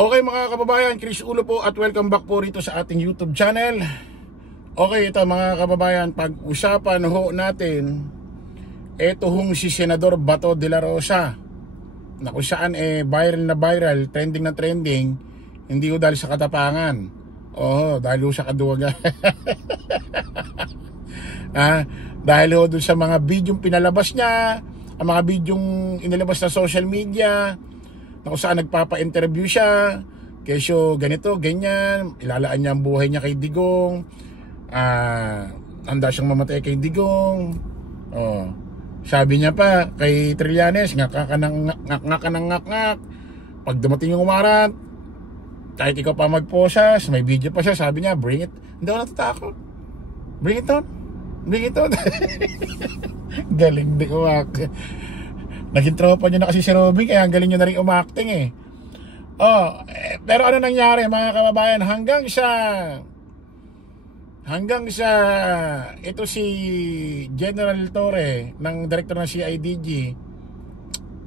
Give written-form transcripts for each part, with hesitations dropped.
Okay mga kababayan, Chris Ulo po at welcome back po rito sa ating YouTube channel. Okay, ito mga kababayan, pag-usapan ho natin ito hong si Senador Bato de la Rosa na kung saan viral na viral, trending na trending, hindi ho dahil sa katapangan, dahil ho sa kaduwagan. Dahil ho dun sa mga bidyong pinalabas niya, ang mga bidyong inilabas na social media na kung saan nagpapa-interview siya, kesyo ganito, ganyan, ilalaan niya ang buhay niya kay Digong, handa siyang mamatay kay Digong. Sabi niya pa kay Trillanes, ngak pag dumating yung umarat, kahit ikaw pa magposas, may video pa siya, sabi niya, bring it, hindi ako natatakot, bring it on, bring it on. Galing din umak. Naging tropa nyo na kasi si Robin, kaya ang galing nyo na rin umacting pero ano nangyari mga kababayan, hanggang sa ito si General Torre ng director ng CIDG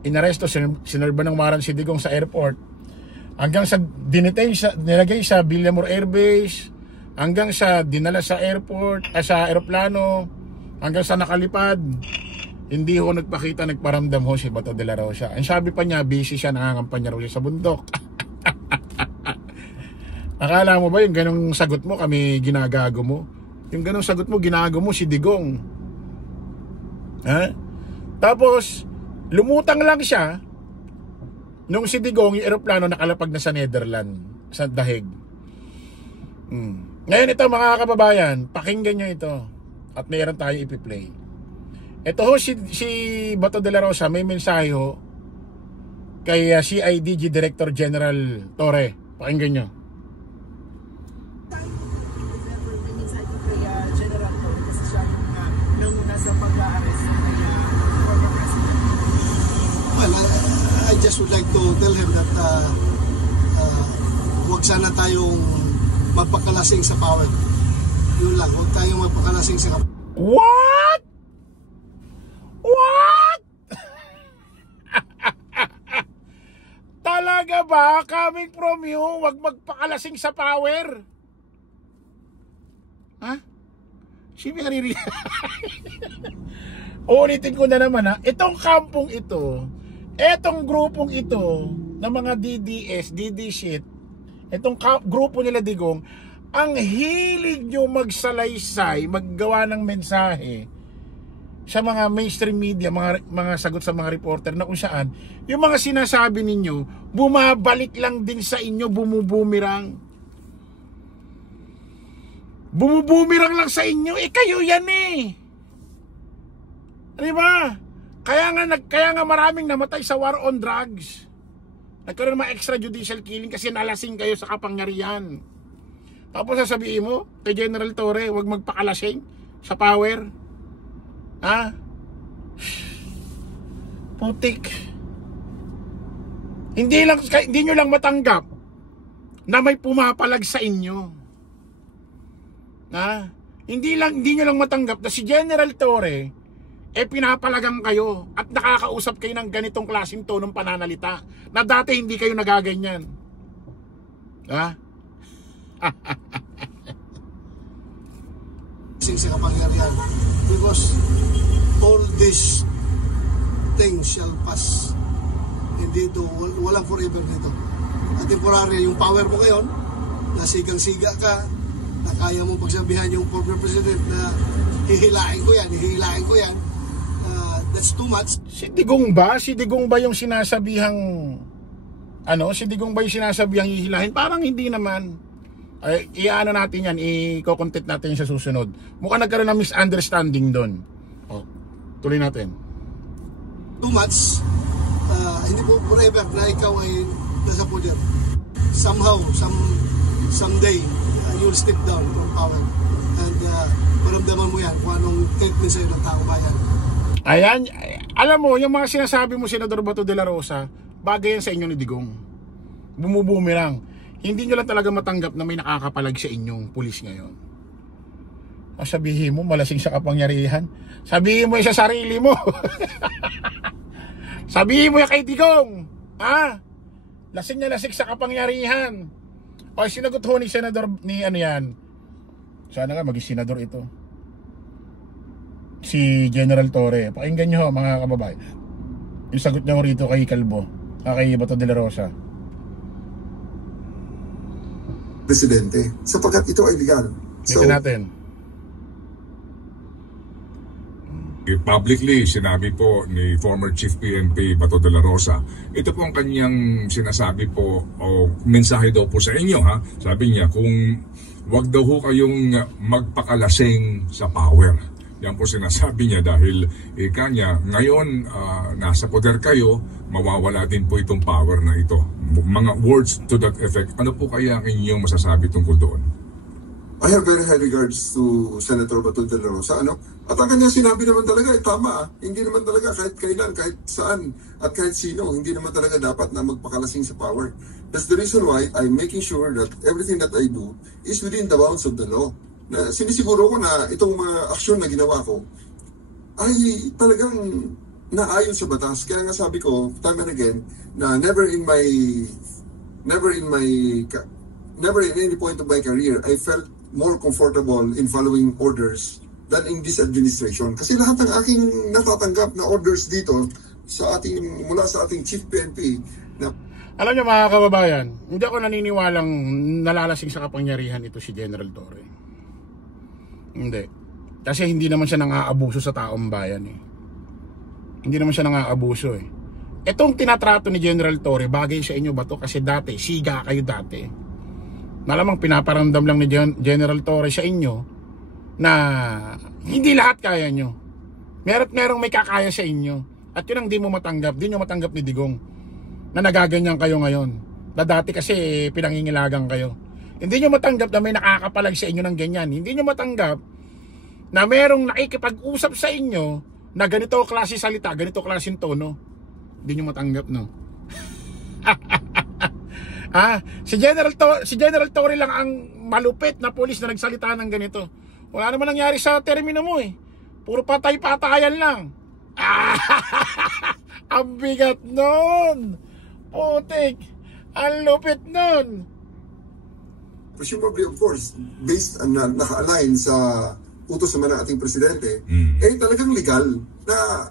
inaresto, sinerba ng warrant si Digong sa airport, hanggang sa dinetain siya, nilagay sa Villamor Air Base, hanggang sa dinala sa airport, sa aeroplano, hanggang sa nakalipad, hindi ho nagpakita, nagparamdam ho si Bato de la Rosa. Ang sabi pa niya, busy siya, nangangampanya raw siya sa bundok. Akala mo ba yung ganong sagot mo kami ginagago mo? Yung ganong sagot mo, ginago mo si Digong. Tapos lumutang lang siya nung si Digong, yung eroplano nakalapag na sa Netherlands, sa Dahig. Ngayon ito mga kababayan, pakinggan nyo ito at mayroon tayo ipi-play. Ito ho si Bato de la Rosa, may mensahe ho kay CIDG Director General Torre. Pakinggan nyo. General Torre kasi siya nung nasa pag-a-arrest kay former President. Well, I just would like to tell him that huwag sana tayong magpakalasing sa power. Yun lang, huwag tayong magpakalasing sa power. What? Talaga ba? Coming from you, wag magpakalasing sa power? Sino naririnig? Ulitin ko na naman itong kampong ito, itong grupong ito ng mga DDS, DD shit, itong grupo nila Digong, ang hilig nyo magsalaysay, maggawa ng mensahe sa mga mainstream media, mga sagot sa mga reporter na kung saan yung mga sinasabi ninyo bumabalik lang din sa inyo, bumubumirang lang sa inyo. Kayo yan di ba? Kaya nga maraming namatay sa war on drugs, nagkaroon ng mga extrajudicial killing kasi nalasing kayo sa kapangyarihan. Tapos sasabihin mo kay General Torre, huwag magpakalasing sa power. Putik. Hindi nyo lang matanggap na may pumapalag sa inyo. Hindi nyo lang matanggap na si General Torre pinapalagang kayo at nakakausap kayo ng ganitong klaseng tonong pananalita na dati hindi kayo nagaganyan. Sa kapangyarihan, because all these things shall pass. Hindi ito, walang forever dito. At temporary, yung power mo ngayon, na sigang-siga ka, na kaya mo pagsabihan yung former president na hihilain ko yan, that's too much. Si Digong ba yung sinasabihang si Digong ba yung sinasabihang hihilahin? Parang hindi naman. Iano natin yan, i-content natin sa susunod. Mukhang nagkaroon ng misunderstanding doon. Tuloy natin. Too much. Hindi po forever na ikaw ay nasa poder. Somehow, someday, you'll step down from power. And maramdaman mo yan kung anong treatment sa'yo ng tao bayan. Ayan, alam mo, yung mga sinasabi mo, Senador Bato de la Rosa, bagay yan sa inyo ni Digong. Bumubumirang. Hindi nyo lang talaga matanggap na may nakakapalag sa inyong pulis ngayon. Sabihin mo, malasing sa kapangyarihan. Sabihin mo sa sarili mo. Sabihin mo kay Digong. Lasing na lasing sa kapangyarihan. O, sinagot ho ni Senador, ni ano yan. Sana nga maging senador ito. Si General Torre. Pakinggan nyo ho, mga kababayan. Yung sagot niya ho rito kay Calvo. Kay Bato de la Rosa. Presidente, sapagkat ito ay legal. Ito natin. Publicly, sinabi po ni former Chief PNP Bato de la Rosa, ito po ang kanyang sinasabi po o mensahe daw po sa inyo, ha? Sabi niya, kung wag daw ho kayong magpakalasing sa power. Yan po sinasabi niya dahil kanya, ngayon nasa poder kayo, mawawala din po itong power na ito. Mga words to that effect, ano po kaya ang inyong masasabi tungkol doon? I have very high regards to Senator Bato de la Rosa. At ang kanya sinabi naman talaga, tama. Hindi naman talaga kahit kailan, kahit saan, at kahit sino, hindi naman talaga dapat na magpakalasing sa power. That's the reason why I'm making sure that everything that I do is within the bounds of the law. Na sinisiguro ko na itong mga aksyon na ginawa ko ay talagang naayon sa batas. Kaya nga sabi ko, time and again, na never in any point of my career, I felt more comfortable in following orders than in this administration. Kasi lahat ng aking natatanggap na orders dito mula sa ating Chief PNP na... Alam niyo mga kababayan, hindi ako naniniwalang nalalasing sa kapangyarihan ito si General Torre. Hindi. Kasi hindi naman siya nang-aabuso sa taong bayan eh. Hindi naman siya nang-aabuso eh. Itong tinatrato ni General Torre, bagay sa inyo ba to? Kasi dati, siga kayo dati. Malamang pinaparamdam lang ni General Torre sa inyo na hindi lahat kaya nyo. Merong may kakaya sa inyo. At yun ang di mo matanggap. Di nyo matanggap ni Digong na nagaganyan kayo ngayon. Na dati kasi pinangingilagang kayo. Hindi nyo matanggap na may nakakapalag sa inyo ng ganyan. Hindi nyo matanggap na merong nakikipag-usap sa inyo na ganito klase salita, ganito klaseng tono. Hindi nyo matanggap, no? Si General Torre lang ang malupit na pulis na nagsalita ng ganito. Wala naman nangyari sa termino mo eh. Puro patay-patayan lang. Ang bigat nun. Putik. Ang lupit nun. Presumably, of course, based na naka-align sa utos naman ng ating presidente, talagang legal na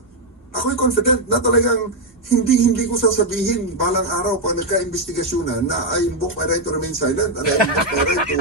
ako'y confident na talagang hindi ko sasabihin balang araw pag nagka-investigasyon na I invoke my right to remain silent and I invoke my right to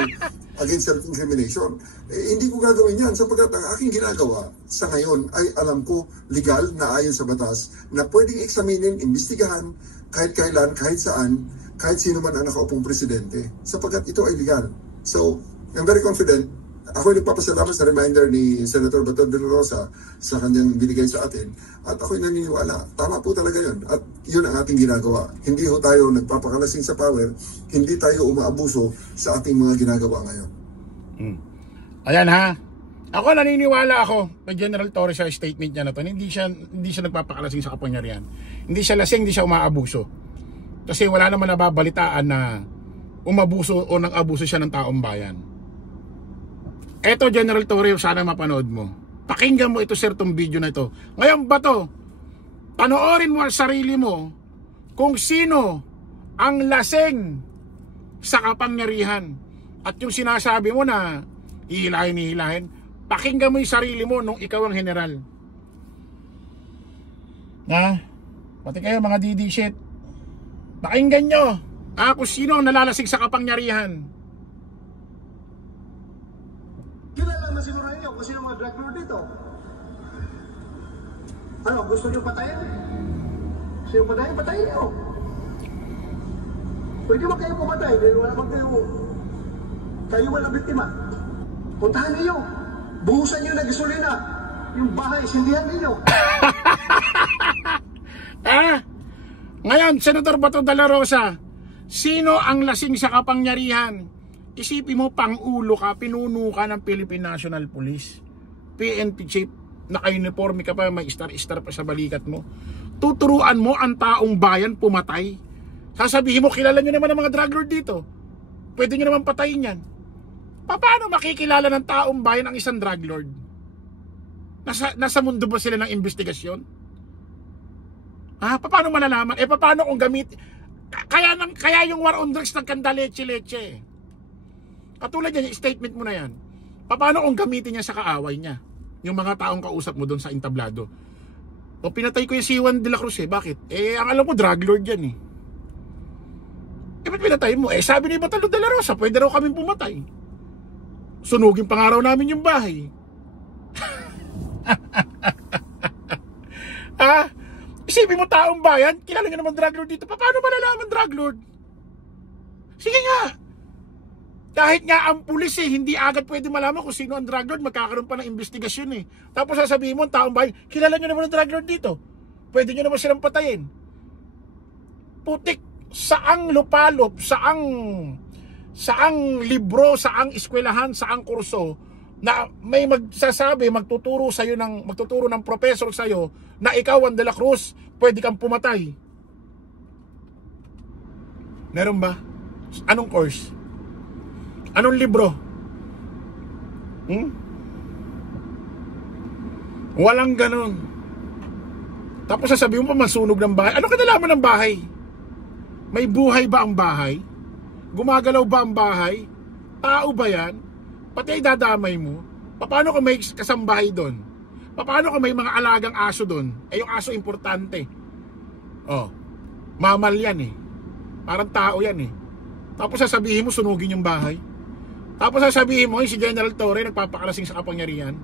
against self-incrimination. Hindi ko gagawin yan sapagkat ang aking ginagawa sa ngayon ay alam ko legal na ayon sa batas na pwedeng eksaminin, imbestigahan kahit kailan, kahit saan, kahit sino man ang nakaupong presidente sapagkat ito ay legal. So, I'm very confident. Ako ay nagpapasalamat sa reminder ni Senator Bato de la Rosa sa kanyang binigay sa atin. At ako'y naniniwala. Tama po talaga yun. At yun ang ating ginagawa. Hindi ho tayo nagpapakalasing sa power. Hindi tayo umaabuso sa ating mga ginagawa ngayon. Ayan ha. Ako naniniwala ako na General Torre sa statement niya na to. Hindi siya nagpapakalasing sa kapangyarihan. Hindi siya lasing, hindi siya umaabuso. Kasi wala naman nababalitaan na umabuso o nang abuso siya ng taong bayan. Eto General Torre, sana mapanood mo. Pakinggan mo ito sir, tong video na ito. Ngayon ba to, panoorin mo ang sarili mo kung sino ang lasing sa kapangyarihan. At yung sinasabi mo na hihilahin, pakinggan mo yung sarili mo nung ikaw ang general. Pati kayo mga DD shit. Pakinggan nyo kung sino ang nalalasing sa kapangyarihan. Kilala naman siguro ninyo kung sino mga drug lord dito. Ano, gusto niyo patayin? Sino patayin? Patayin niyo. Pwede ba kayo pumatay dahil wala bang kayo walang biktima? Puntahan niyo. Buhusan niyo na gasolina. Yung bahay, sindihan niyo. Ngayon, Senator Bato de la Rosa, sino ang lasing sa kapangyarihan? Isipin mo, pang-ulo ka, pinuno ka ng Philippine National Police. PNP chief, naka-uniforme ka pa, may star-star pa sa balikat mo. Tuturuan mo ang taong bayan pumatay. Sasabihin mo, kilala nyo naman ang mga drug lord dito. Pwede nyo naman patayin yan. Paano makikilala ng taong bayan ang isang drug lord? Nasa mundo ba sila ng investigasyon? Paano malalaman? Paano kung Kaya yung war on drugs nagkanda leche-leche. Katulad yan, yung statement mo na yan. Paano kung gamitin niya sa kaaway niya? Yung mga taong kausap mo doon sa entablado. O pinatay ko yung si Juan de la Cruz eh. Bakit? Ang alam ko, drug lord yan eh. Ba't pinatay mo? Sabi ni Batalon de la Rosa, pwede raw kaming pumatay. Sunugin pa nga raw namin yung bahay. Isipin mo taong bayan, kilala nyo naman drug lord dito. Paano malalaman drug lord? Sige nga. Kahit nga ang pulis hindi agad pwede malaman kung sino ang drug lord, magkakaroon pa ng investigasyon eh. Tapos sasabihin mo, taong bayan, kilala nyo naman ang drug lord dito. Pwede nyo naman silang patayin. Putik, saang lupalop, saang libro, saang eskwelahan, saang kurso, na may magsasabi, magtuturo ng professor sa'yo na ikaw ang De La Cruz, pwede kang pumatay. Meron ba? Anong course? Anong libro? Walang ganun. Tapos sasabihin mo pa masunog ng bahay. Ano kinalaman ng bahay? May buhay ba ang bahay? Gumagalaw ba ang bahay? Tao ba yan? Pati ay dadamay mo. Paano kung may kasambahay doon? Paano kung may mga alagang aso doon? Yung aso importante. Mamal yan eh. Parang tao yan eh. Tapos sasabihin mo sunugin yung bahay. Tapos sasabihin mo si General Torre nagpapakalasing sa kapangyarihan.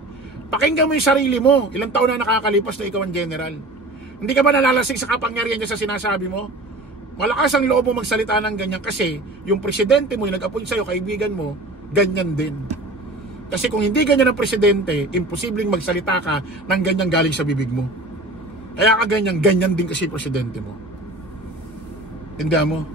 Pakinggan mo yung sarili mo. Ilang taon na nakakalipas na ikaw ang general. Hindi ka ba nalalasing sa kapangyarihan niya sa sinasabi mo? Malakas ang loob mo magsalita ng ganyan kasi yung presidente mo, yung nag-appoint sa'yo, kaibigan mo, ganyan din. Kasi kung hindi ganyan ang presidente, imposibleng magsalita ka ng ganyan galing sa bibig mo. Kaya ka ganyan din kasi presidente mo. Tindihan mo?